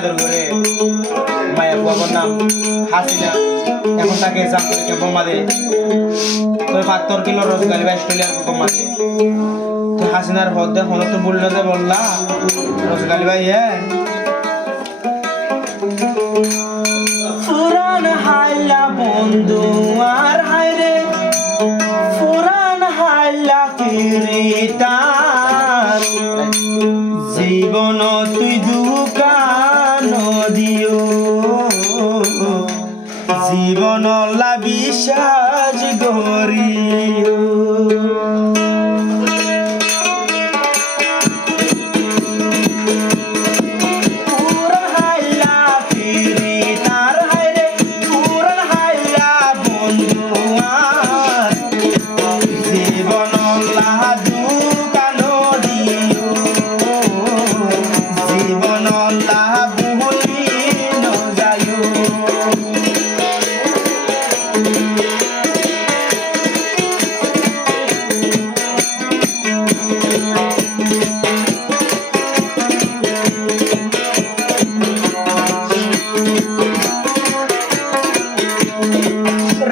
আদর করে মায়ের বাবার নাম হাসিনা এখন তাকে জামতরিকে বোমা দে তো ৭২ কিলো রোজগারি ২২ টলিয়ার বোমা দে তো হাসিনার হদ্দে হলো তো বললো যে বললা রোজগারি ভাই পুরান হাইলা বন্ধু আর হাইরে পুরান হাইলা কিরিতার জীবন তুই দোকান দিও জীবন লা বিশ্বাস গরিও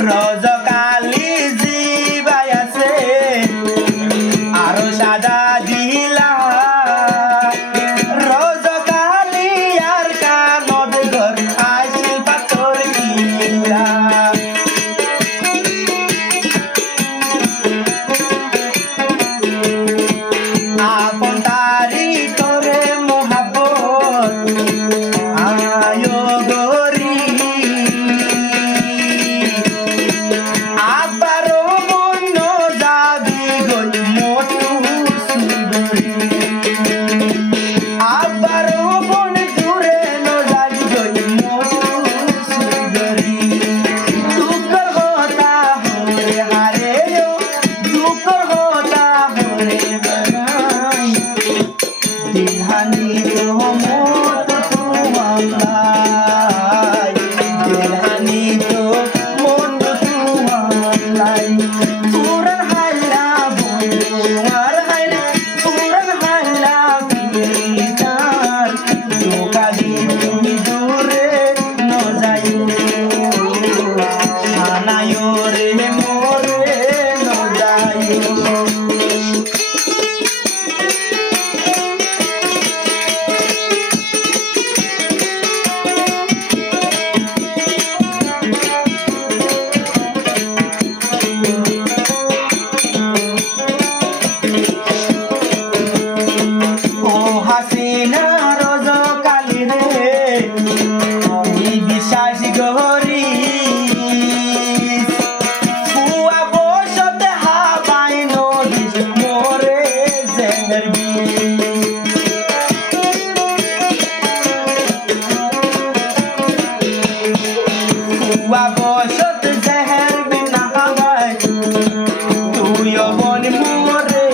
রজকালি জিবাই আছে আরো সাদা দিলা রজকালি আর কানদ ঘর আসি পাথর কিলা আপন তারি তোরে মোহাব্বত আয়ো গরি আবারও মন যাবি গই মোটু সুন্দরী আবারও মন দূরে ন যাবি গই মোটু সুন্দরী দুঃখর হতা হরে হারে দুঃখর হতা হরে বানাই দিলহানি তো মত তোমালাই দিলহানি তো মত তোমালাই পুরান হাইলা বন্ধু আর হাইলা পুরান হাইলা বিরিতার দোকালি তুমি দূরে ন যাইও হানায়ো রে মোরে ন যাইও ও হাসিনা রজকালি রে তুই বিশ্বাস গরি ফুয়া বসতে হাবাই নদী মোরে জেঙ্গর বি ফুয়া বসত জেহের বিনা হাবাই তুইও বন মোরে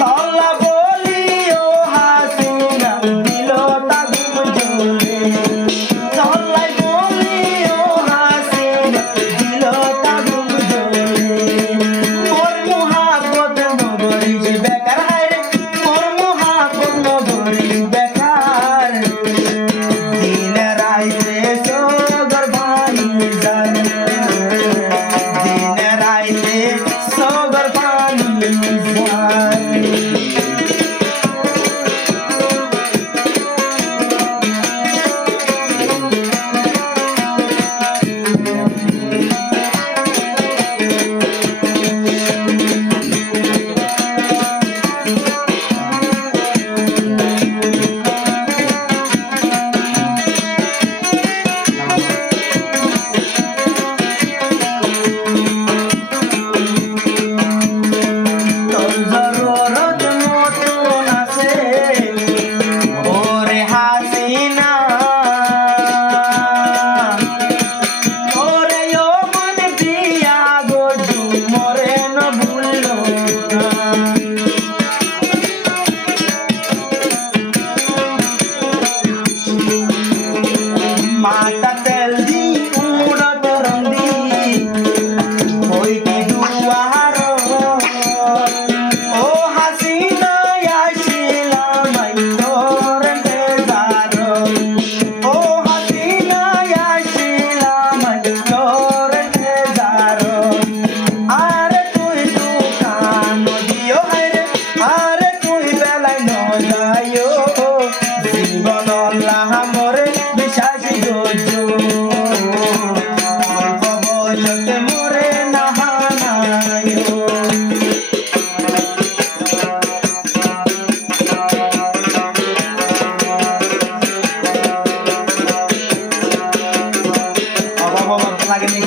তল্লা বলিও হাসিনা দিল তাগুম ঝুলে তল্লাই বলিও হাসিনা দিল তাগুম ঝুলে মোর মোহাব্বত নগরিস বেকার হায়রে মোর মোহাব্বত নগরিস বেকার দিন রাইতে সগর ভাই লাগে নাকি